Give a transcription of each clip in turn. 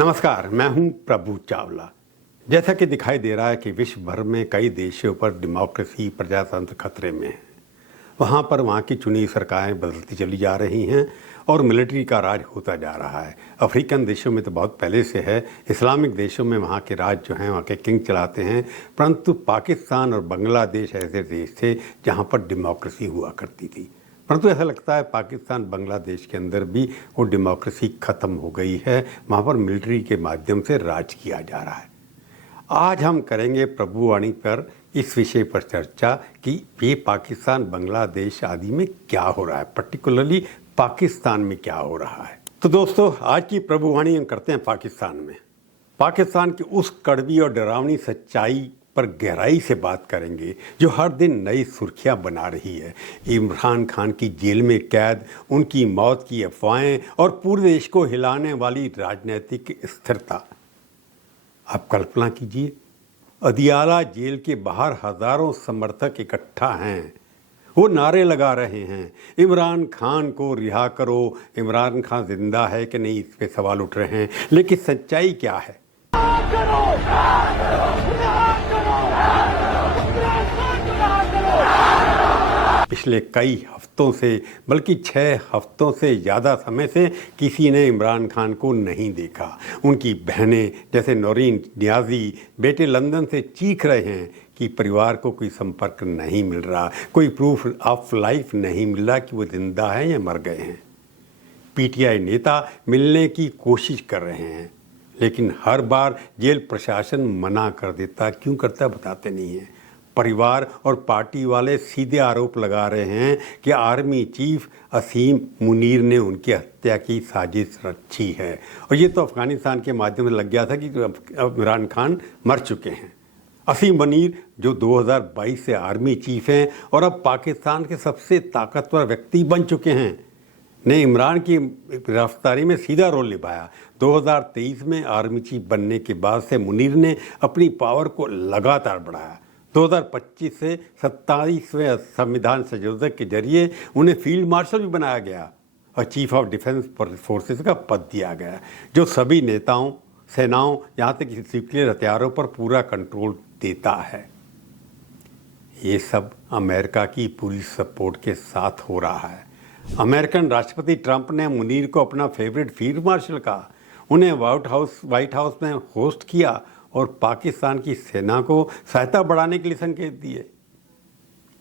नमस्कार, मैं हूं प्रभु चावला। जैसा कि दिखाई दे रहा है कि विश्व भर में कई देशों पर डेमोक्रेसी प्रजातंत्र खतरे में है। वहां पर वहां की चुनी सरकारें बदलती चली जा रही हैं और मिलिट्री का राज होता जा रहा है। अफ्रीकन देशों में तो बहुत पहले से है, इस्लामिक देशों में वहाँ के राज जो हैं वहाँ के किंग चलाते हैं। परंतु पाकिस्तान और बांग्लादेश ऐसे देश थे जहाँ पर डेमोक्रेसी हुआ करती थी। परंतु ऐसा लगता है पाकिस्तान बांग्लादेश के अंदर भी वो डेमोक्रेसी ख़त्म हो गई है, वहाँ पर मिलिट्री के माध्यम से राज किया जा रहा है। आज हम करेंगे प्रभुवाणी पर इस विषय पर चर्चा कि ये पाकिस्तान बांग्लादेश आदि में क्या हो रहा है, पर्टिकुलरली पाकिस्तान में क्या हो रहा है। तो दोस्तों, आज की प्रभुवाणी हम करते हैं पाकिस्तान में। पाकिस्तान की उस कड़वी और डरावनी सच्चाई पर गहराई से बात करेंगे जो हर दिन नई सुर्खियां बना रही है। इमरान खान की जेल में कैद, उनकी मौत की अफवाहें और पूरे देश को हिलाने वाली राजनीतिक स्थिरता। आप कल्पना कीजिए, अदियाला जेल के बाहर हजारों समर्थक इकट्ठा हैं। वो नारे लगा रहे हैं, इमरान खान को रिहा करो। इमरान खान जिंदा है कि नहीं, इस पे सवाल उठ रहे हैं। लेकिन सच्चाई क्या है? पिछले कई हफ्तों से, बल्कि 6 हफ्तों से ज़्यादा समय से किसी ने इमरान खान को नहीं देखा। उनकी बहनें जैसे नौरीन नियाजी, बेटे लंदन से चीख रहे हैं कि परिवार को कोई संपर्क नहीं मिल रहा, कोई प्रूफ ऑफ लाइफ नहीं मिल रहा कि वो जिंदा हैं या मर गए हैं। पीटीआई नेता मिलने की कोशिश कर रहे हैं, लेकिन हर बार जेल प्रशासन मना कर देता। क्यों करता बताते नहीं हैं। परिवार और पार्टी वाले सीधे आरोप लगा रहे हैं कि आर्मी चीफ असीम मुनीर ने उनकी हत्या की साजिश रची है। और ये तो अफगानिस्तान के माध्यम से लग गया था कि अब इमरान खान मर चुके हैं। असीम मुनीर जो 2022 से आर्मी चीफ हैं और अब पाकिस्तान के सबसे ताकतवर व्यक्ति बन चुके हैं, ने इमरान की गिरफ्तारी में सीधा रोल निभाया। 2023 में आर्मी चीफ बनने के बाद से मुनीर ने अपनी पावर को लगातार बढ़ाया। 2025 से 27वें संविधान संशोधन के जरिए उन्हें फील्ड मार्शल भी बनाया गया और चीफ ऑफ डिफेंस फोर्सेस का पद दिया गया, जो सभी नेताओं, सेनाओं, यहाँ तक कि न्यूक्लियर हथियारों पर पूरा कंट्रोल देता है। ये सब अमेरिका की पूरी सपोर्ट के साथ हो रहा है। अमेरिकन राष्ट्रपति ट्रंप ने मुनीर को अपना फेवरेट फील्ड मार्शल कहा, उन्हें व्हाइट हाउस में होस्ट किया और पाकिस्तान की सेना को सहायता बढ़ाने के लिए संकेत दिए।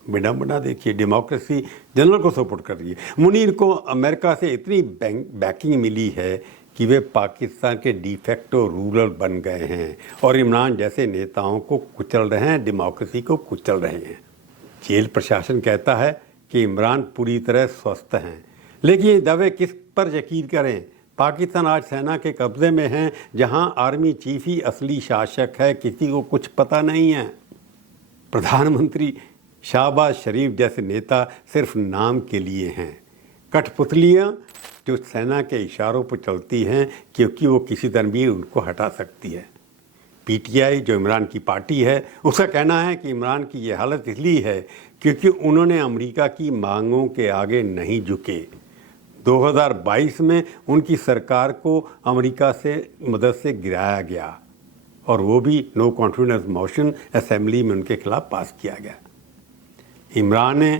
विडंबना देखिए, डेमोक्रेसी जनरल को सपोर्ट कर रही है। मुनीर को अमेरिका से इतनी बैकिंग मिली है कि वे पाकिस्तान के डिफेक्टो रूलर बन गए हैं और इमरान जैसे नेताओं को कुचल रहे हैं, डेमोक्रेसी को कुचल रहे हैं। जेल प्रशासन कहता है कि इमरान पूरी तरह स्वस्थ हैं, लेकिन ये दावे किस पर यकीन करें? पाकिस्तान आज सेना के कब्जे में है, जहां आर्मी चीफ ही असली शासक है, किसी को कुछ पता नहीं है। प्रधानमंत्री शहबाज शरीफ जैसे नेता सिर्फ नाम के लिए हैं, कठपुतलियां जो सेना के इशारों पर चलती हैं क्योंकि वो किसी तरह भी उनको हटा सकती है। पीटीआई जो इमरान की पार्टी है, उसका कहना है कि इमरान की ये हालत इसलिए है क्योंकि उन्होंने अमेरिका की मांगों के आगे नहीं झुके। 2022 में उनकी सरकार को अमेरिका से मदद से गिराया गया और वो भी नो कॉन्फिडेंस मोशन असेंबली में उनके खिलाफ पास किया गया। इमरान ने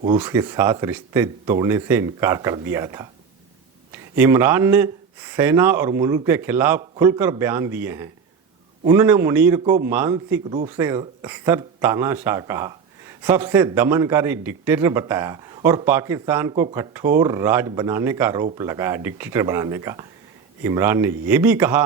रूस के साथ रिश्ते तोड़ने से इनकार कर दिया था। इमरान ने सेना और मुल्क के खिलाफ खुलकर बयान दिए हैं। उन्होंने मुनीर को मानसिक रूप से स्तर तानाशाह कहा, सबसे दमनकारी डिक्टेटर बताया और पाकिस्तान को कठोर राज बनाने का आरोप लगाया, डिक्टेटर बनाने का। इमरान ने यह भी कहा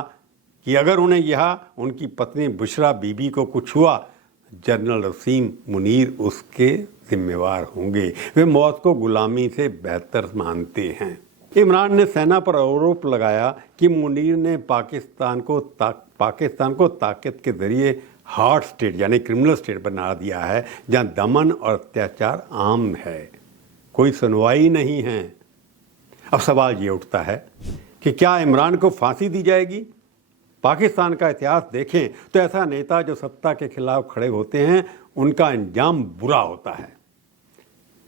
कि अगर उन्हें यहाँ उनकी पत्नी बुशरा बीबी को कुछ हुआ, जनरल असीम मुनीर उसके जिम्मेवार होंगे। वे मौत को गुलामी से बेहतर मानते हैं। इमरान ने सेना पर आरोप लगाया कि मुनीर ने पाकिस्तान को ताकत के जरिए हार्ड स्टेट यानी क्रिमिनल स्टेट बना दिया है, जहां दमन और अत्याचार आम है, कोई सुनवाई नहीं है। अब सवाल ये उठता है कि क्या इमरान को फांसी दी जाएगी? पाकिस्तान का इतिहास देखें तो ऐसा नेता जो सत्ता के खिलाफ खड़े होते हैं, उनका अंजाम बुरा होता है।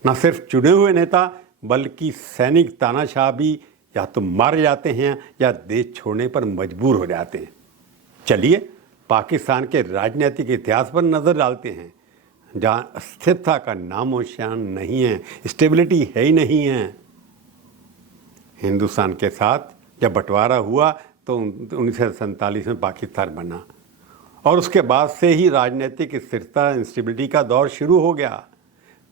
न सिर्फ चुने हुए नेता बल्कि सैनिक तानाशाह भी या तो मारे जाते हैं या देश छोड़ने पर मजबूर हो जाते हैं। चलिए पाकिस्तान के राजनीतिक इतिहास पर नज़र डालते हैं, जहाँ स्थिरता का नामो निशान नहीं है, स्टेबिलिटी है ही नहीं है। हिंदुस्तान के साथ जब बंटवारा हुआ तो 1947 में पाकिस्तान बना और उसके बाद से ही राजनीतिक स्थिरता इंस्टेबिलिटी का दौर शुरू हो गया।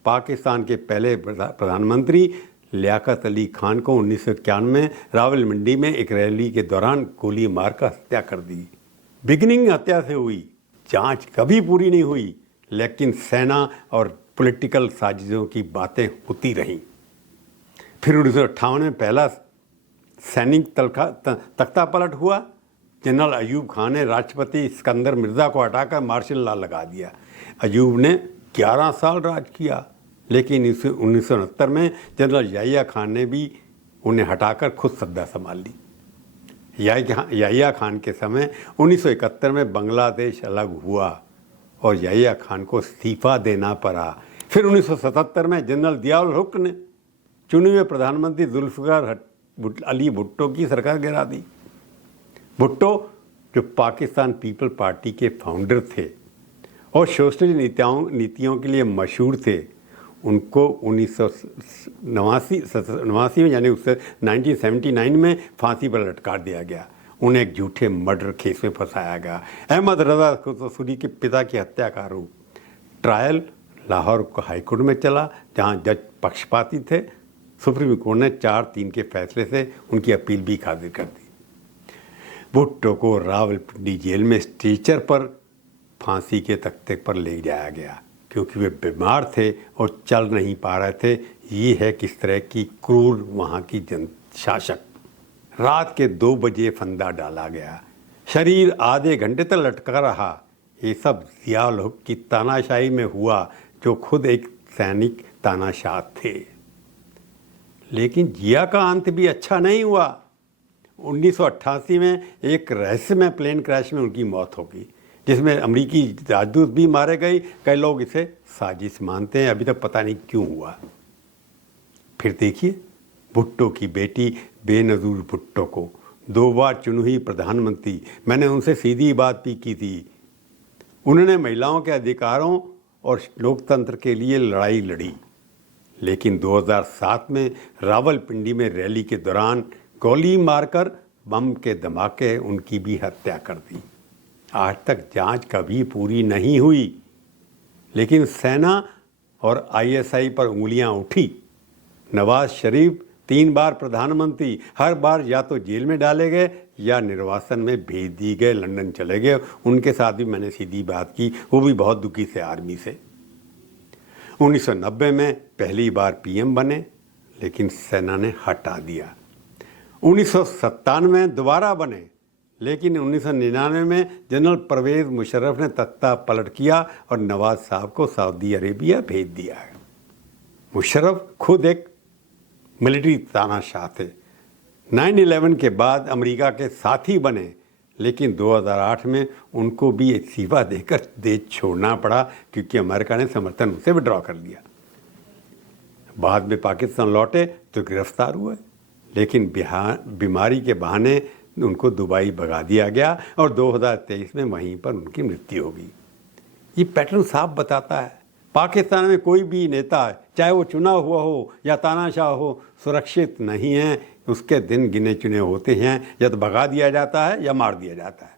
पाकिस्तान के पहले प्रधानमंत्री लियाकत अली खान को 1991 में रावलपिंडी में एक रैली के दौरान गोली मारकर हत्या कर दी। बिगिनिंग हत्या से हुई, जांच कभी पूरी नहीं हुई, लेकिन सेना और पॉलिटिकल साजिशों की बातें होती रहीं। फिर 1958 में पहला सैनिक तख्ता पलट हुआ। जनरल अयूब खान ने राष्ट्रपति सिकंदर मिर्ज़ा को हटाकर मार्शल लॉ लगा दिया। अयूब ने 11 साल राज किया, लेकिन 1969 में जनरल याहिया खान ने भी उन्हें हटाकर खुद सत्ता संभाल ली। याहिया खान के समय 1971 में बांग्लादेश अलग हुआ और याहिया खान को इस्तीफा देना पड़ा। फिर 1977 में जनरल ज़ियाउल हुक ने चुने हुए प्रधानमंत्री जुल्फ़िकार अली भुट्टो की सरकार गिरा दी। भुट्टो जो पाकिस्तान पीपल पार्टी के फाउंडर थे और सोशलिस्ट नीतियों के लिए मशहूर थे, उनको 1989 में यानी उससे 1979 में फांसी पर लटका दिया गया। उन्हें एक झूठे मर्डर केस में फंसाया गया। अहमद रज़ा कसूरी के पिता की हत्या का आरोप। ट्रायल लाहौर हाईकोर्ट में चला, जहां जज पक्षपाती थे। सुप्रीम कोर्ट ने 4-3 के फैसले से उनकी अपील भी खारिज कर दी। भुट्टो को रावलपिंडी जेल में स्ट्रेचर पर फांसी के तख्ते पर ले जाया गया, क्योंकि वे बीमार थे और चल नहीं पा रहे थे। ये है किस तरह की क्रूर वहाँ की शासक। रात के 2 बजे फंदा डाला गया, शरीर आधे घंटे तक लटका रहा। ये सब ज़ियाउल हुक की तानाशाही में हुआ, जो खुद एक सैनिक तानाशाह थे। लेकिन जिया का अंत भी अच्छा नहीं हुआ। 1988 में एक रहस्यमय प्लेन क्रैश में उनकी मौत हो गई, जिसमें अमेरिकी राजदूत भी मारे गए। कई लोग इसे साजिश मानते हैं, अभी तक पता नहीं क्यों हुआ। फिर देखिए भुट्टो की बेटी बेनज़ीर भुट्टो को 2 बार चुनी हुई प्रधानमंत्री। मैंने उनसे सीधी बात भी की थी। उन्होंने महिलाओं के अधिकारों और लोकतंत्र के लिए लड़ाई लड़ी, लेकिन 2007 में रावलपिंडी में रैली के दौरान गोली मारकर बम के धमाके उनकी भी हत्या कर दी। आज तक जांच कभी पूरी नहीं हुई, लेकिन सेना और आईएसआई पर उंगलियां उठी। नवाज शरीफ 3 बार प्रधानमंत्री, हर बार या तो जेल में डाले गए या निर्वासन में भेज दिए गए, लंदन चले गए। उनके साथ भी मैंने सीधी बात की, वो भी बहुत दुखी से आर्मी से। 1990 में पहली बार पीएम बने, लेकिन सेना ने हटा दिया। 1997 में दोबारा बने, लेकिन 1999 में जनरल परवेज़ मुशर्रफ ने तख्ता पलट किया और नवाज साहब को सऊदी अरेबिया भेज दिया। मुशर्रफ खुद एक मिलिट्री तानाशाह थे। 9/11 के बाद अमेरिका के साथी बने, लेकिन 2008 में उनको भी इस्तीफा देकर देश छोड़ना पड़ा, क्योंकि अमेरिका ने समर्थन उनसे विड्रॉ कर लिया। बाद में पाकिस्तान लौटे तो गिरफ्तार हुए, लेकिन बीमारी के बहाने उनको दुबई भगा दिया गया और 2023 में वहीं पर उनकी मृत्यु हो गई। ये पैटर्न साफ बताता है, पाकिस्तान में कोई भी नेता, चाहे वो चुना हुआ हो या तानाशाह हो, सुरक्षित नहीं है। उसके दिन गिने चुने होते हैं, या तो भगा दिया जाता है या मार दिया जाता है।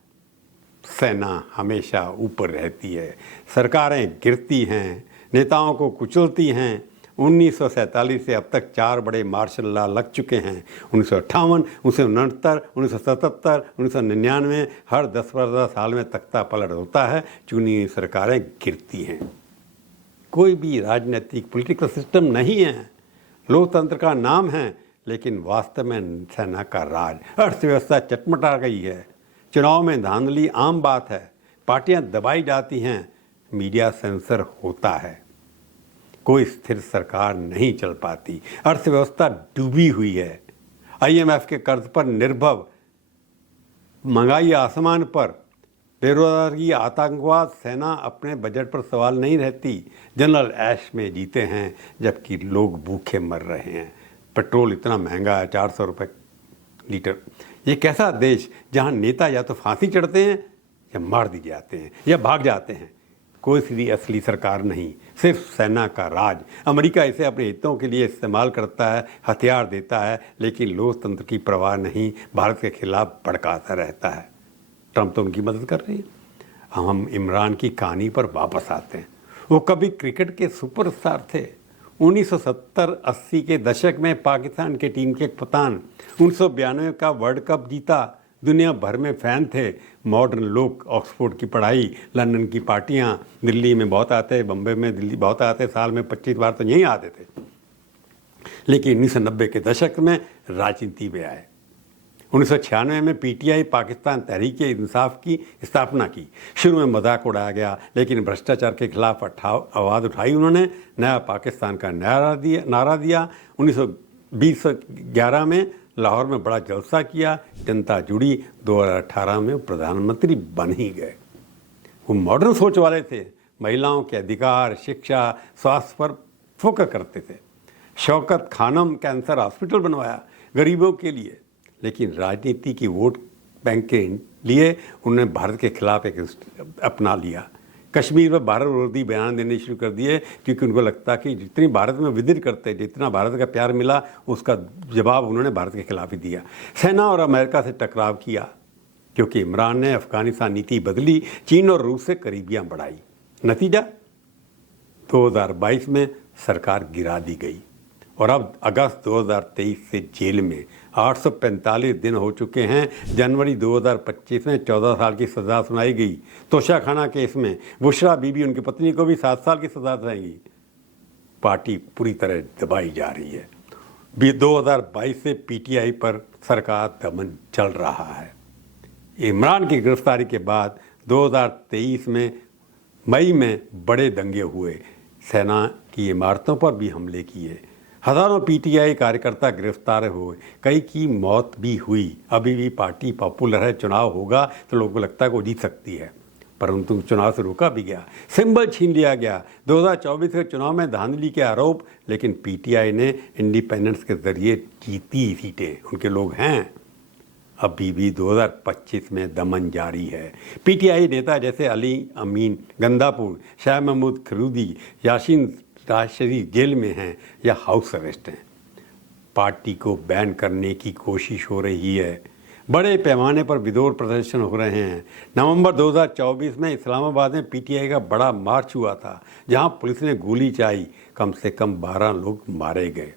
सेना हमेशा ऊपर रहती है, सरकारें गिरती हैं, नेताओं को कुचलती हैं। 1947 से अब तक 4 बड़े मार्शल लॉ लग चुके हैं। 1958, 1969, 1977, 1999। हर 10-15 साल में तख्ता पलट होता है, चुनी हुई सरकारें गिरती हैं। कोई भी राजनीतिक पॉलिटिकल सिस्टम नहीं है, लोकतंत्र का नाम है, लेकिन वास्तव में सेना का राज। अर्थव्यवस्था चटमटा गई है, चुनाव में धांधली आम बात है, पार्टियां दबाई जाती हैं, मीडिया सेंसर होता है, कोई स्थिर सरकार नहीं चल पाती, अर्थव्यवस्था डूबी हुई है, IMF के कर्ज पर निर्भर, महंगाई आसमान पर, बेरोजगारी, आतंकवाद। सेना अपने बजट पर सवाल नहीं रहती, जनरल ऐश में जीते हैं, जबकि लोग भूखे मर रहे हैं। पेट्रोल इतना महंगा है, 400 रुपये लीटर। ये कैसा देश जहाँ नेता या तो फांसी चढ़ते हैं या मार दिए जाते हैं या भाग जाते हैं। कोई सी असली सरकार नहीं, सिर्फ सेना का राज। अमेरिका इसे अपने हितों के लिए इस्तेमाल करता है, हथियार देता है, लेकिन लोकतंत्र की परवाह नहीं, भारत के खिलाफ भड़काता रहता है। ट्रंप तो उनकी मदद कर रही है। हम इमरान की कहानी पर वापस आते हैं। वो कभी क्रिकेट के सुपरस्टार थे। 1970-80 के दशक में पाकिस्तान के टीम के कप्तान, 1992 का वर्ल्ड कप जीता, दुनिया भर में फ़ैन थे। मॉडर्न लोग, ऑक्सफोर्ड की पढ़ाई, लंदन की पार्टियां, दिल्ली में बहुत आते, बम्बई में दिल्ली बहुत आते, साल में 25 बार तो यहीं आते थे। लेकिन 1990 के दशक में राजनीति में आए। 1996 में पीटीआई पाकिस्तान तहरीक इंसाफ की स्थापना की। शुरू में मजाक उड़ाया गया, लेकिन भ्रष्टाचार के खिलाफ आवाज़ उठाई उन्होंने, नया पाकिस्तान का नारा दिया। 1911 में लाहौर में बड़ा जलसा किया, जनता जुड़ी, 2018 में प्रधानमंत्री बन ही गए। वो मॉडर्न सोच वाले थे, महिलाओं के अधिकार, शिक्षा, स्वास्थ्य पर फोकस करते थे। शौकत खानम कैंसर हॉस्पिटल बनवाया गरीबों के लिए। लेकिन राजनीति की वोट बैंक के लिए उन्होंने भारत के खिलाफ एक अपना लिया। कश्मीर में भारत विरोधी बयान देने शुरू कर दिए, क्योंकि उनको लगता कि जितनी भारत में विजिट करते, जितना भारत का प्यार मिला, उसका जवाब उन्होंने भारत के खिलाफ ही दिया। सेना और अमेरिका से टकराव किया, क्योंकि इमरान ने अफगानिस्तान नीति बदली, चीन और रूस से करीबियाँ बढ़ाई। नतीजा 2022 में सरकार गिरा दी गई और अब अगस्त 2023 से जेल में 845 दिन हो चुके हैं। जनवरी 2025 में 14 साल की सज़ा सुनाई गई। तोशाखाना केस में बुशरा बीबी, उनकी पत्नी को भी 7 साल की सज़ा सुनाई। पार्टी पूरी तरह दबाई जा रही है। 2022 से पीटीआई पर सरकार दमन चल रहा है। इमरान की गिरफ्तारी के बाद 2023 में मई में बड़े दंगे हुए, सेना की इमारतों पर भी हमले किए, हज़ारों पीटीआई कार्यकर्ता गिरफ्तार हुए, कई की मौत भी हुई। अभी भी पार्टी पॉपुलर है, चुनाव होगा तो लोगों को लगता है कि वो जीत सकती है, परंतु चुनाव से रोका भी गया, सिंबल छीन लिया गया। 2024 के चुनाव में धांधली के आरोप, लेकिन पीटीआई ने इंडिपेंडेंस के जरिए जीती सीटें, उनके लोग हैं। अभी भी 2025 में दमन जारी है। पीटीआई नेता जैसे अली अमीन गंदापुर, शाह महमूद खरूदी, यासीन राशदी जेल में हैं या हाउस अरेस्ट हैं। पार्टी को बैन करने की कोशिश हो रही है। बड़े पैमाने पर विरोध प्रदर्शन हो रहे हैं। नवंबर 2024 में इस्लामाबाद में पीटीआई का बड़ा मार्च हुआ था, जहां पुलिस ने गोली चलाई, कम से कम 12 लोग मारे गए।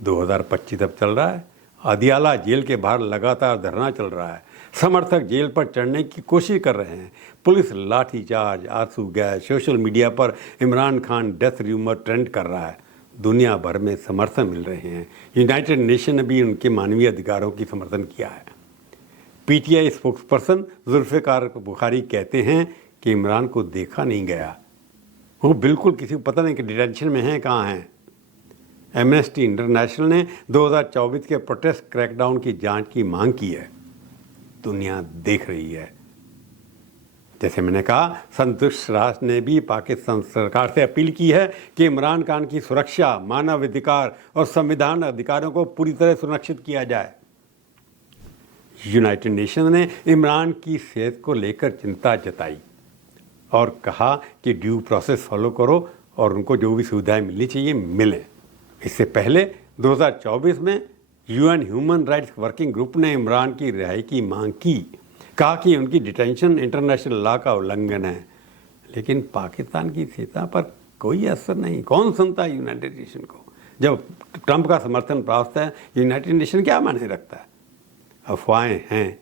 2025 अब चल रहा है। अदियाला जेल के बाहर लगातार धरना चल रहा है। समर्थक जेल पर चढ़ने की कोशिश कर रहे हैं। पुलिस लाठीचार्ज, आंसू गैस, सोशल मीडिया पर Imran Khan death rumour trend कर रहा है। दुनिया भर में समर्थन मिल रहे हैं। यूनाइटेड नेशन ने भी उनके मानवीय अधिकारों की समर्थन किया है। पीटीआई स्पोक्सपर्सन जुल्फ़िकार बुखारी कहते हैं कि इमरान को देखा नहीं गया, वो बिल्कुल किसी को पता नहीं कि डिटेंशन में हैं, कहाँ हैं। एमनेस्टी इंटरनेशनल ने 2024 के प्रोटेस्ट क्रैकडाउन की जांच की मांग की है। दुनिया देख रही है। जैसे मैंने कहा, संतुष्ट राष्ट्र ने भी पाकिस्तान सरकार से अपील की है कि इमरान खान की सुरक्षा, मानव अधिकार और संविधान अधिकारों को पूरी तरह सुरक्षित किया जाए। यूनाइटेड नेशन ने इमरान की सेहत को लेकर चिंता जताई और कहा कि ड्यू प्रोसेस फॉलो करो और उनको जो भी सुविधाएं मिलनी चाहिए मिलें। इससे पहले 2024 में UN human rights working group ने इमरान की रिहाई की मांग की, कहा कि उनकी डिटेंशन इंटरनेशनल लॉ का उल्लंघन है। लेकिन पाकिस्तान की सेना पर कोई असर नहीं। कौन सुनता है यूनाइटेड नेशन को? जब ट्रंप का समर्थन प्राप्त है, यूनाइटेड नेशन क्या मायने रखता है? अफवाहें हैं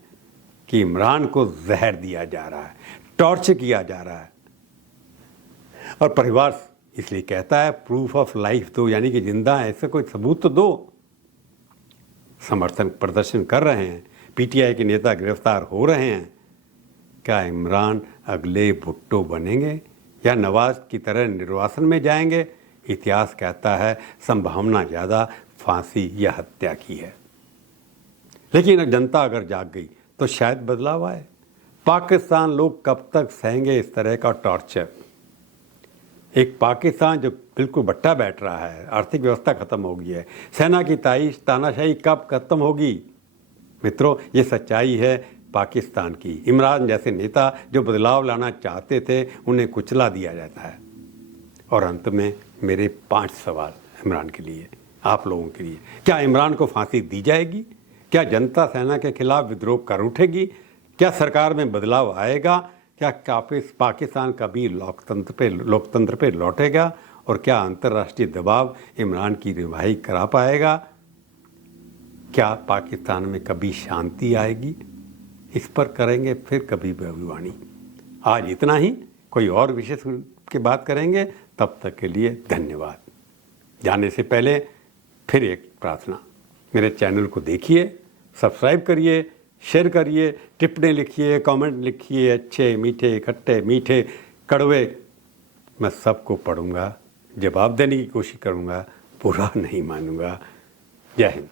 कि इमरान को जहर दिया जा रहा है, टॉर्चर किया जा रहा है, और परिवार इसलिए कहता है प्रूफ ऑफ लाइफ दो, यानी कि जिंदा है, ऐसे कोई सबूत तो दो। समर्थन प्रदर्शन कर रहे हैं, पीटीआई के नेता गिरफ्तार हो रहे हैं। क्या इमरान अगले भुट्टो बनेंगे या नवाज की तरह निर्वासन में जाएंगे? इतिहास कहता है संभावना ज़्यादा फांसी या हत्या की है। लेकिन जनता अगर जाग गई तो शायद बदलाव आए। पाकिस्तान लोग कब तक सहेंगे इस तरह का टॉर्चर? एक पाकिस्तान जो बिल्कुल बट्टा बैठ रहा है, आर्थिक व्यवस्था खत्म हो गई है, सेना की तानाशाही कब खत्म होगी? मित्रों, ये सच्चाई है पाकिस्तान की। इमरान जैसे नेता जो बदलाव लाना चाहते थे, उन्हें कुचला दिया जाता है। और अंत में मेरे 5 सवाल इमरान के लिए, आप लोगों के लिए। क्या इमरान को फांसी दी जाएगी? क्या जनता सेना के खिलाफ विद्रोह कर उठेगी? क्या सरकार में बदलाव आएगा? क्या पाकिस्तान कभी लोकतंत्र पे लौटेगा? और क्या अंतर्राष्ट्रीय दबाव इमरान की रिहाई करा पाएगा? क्या पाकिस्तान में कभी शांति आएगी? इस पर करेंगे फिर कभी भविष्यवाणी। आज इतना ही, कोई और विषय की बात करेंगे। तब तक के लिए धन्यवाद। जाने से पहले फिर एक प्रार्थना, मेरे चैनल को देखिए, सब्सक्राइब करिए, शेयर करिए, टिप्पणी लिखिए, कमेंट लिखिए, अच्छे मीठे खट्टे मीठे कड़वे, मैं सबको पढ़ूंगा, जवाब देने की कोशिश करूंगा, बुरा नहीं मानूंगा। जय हिंद।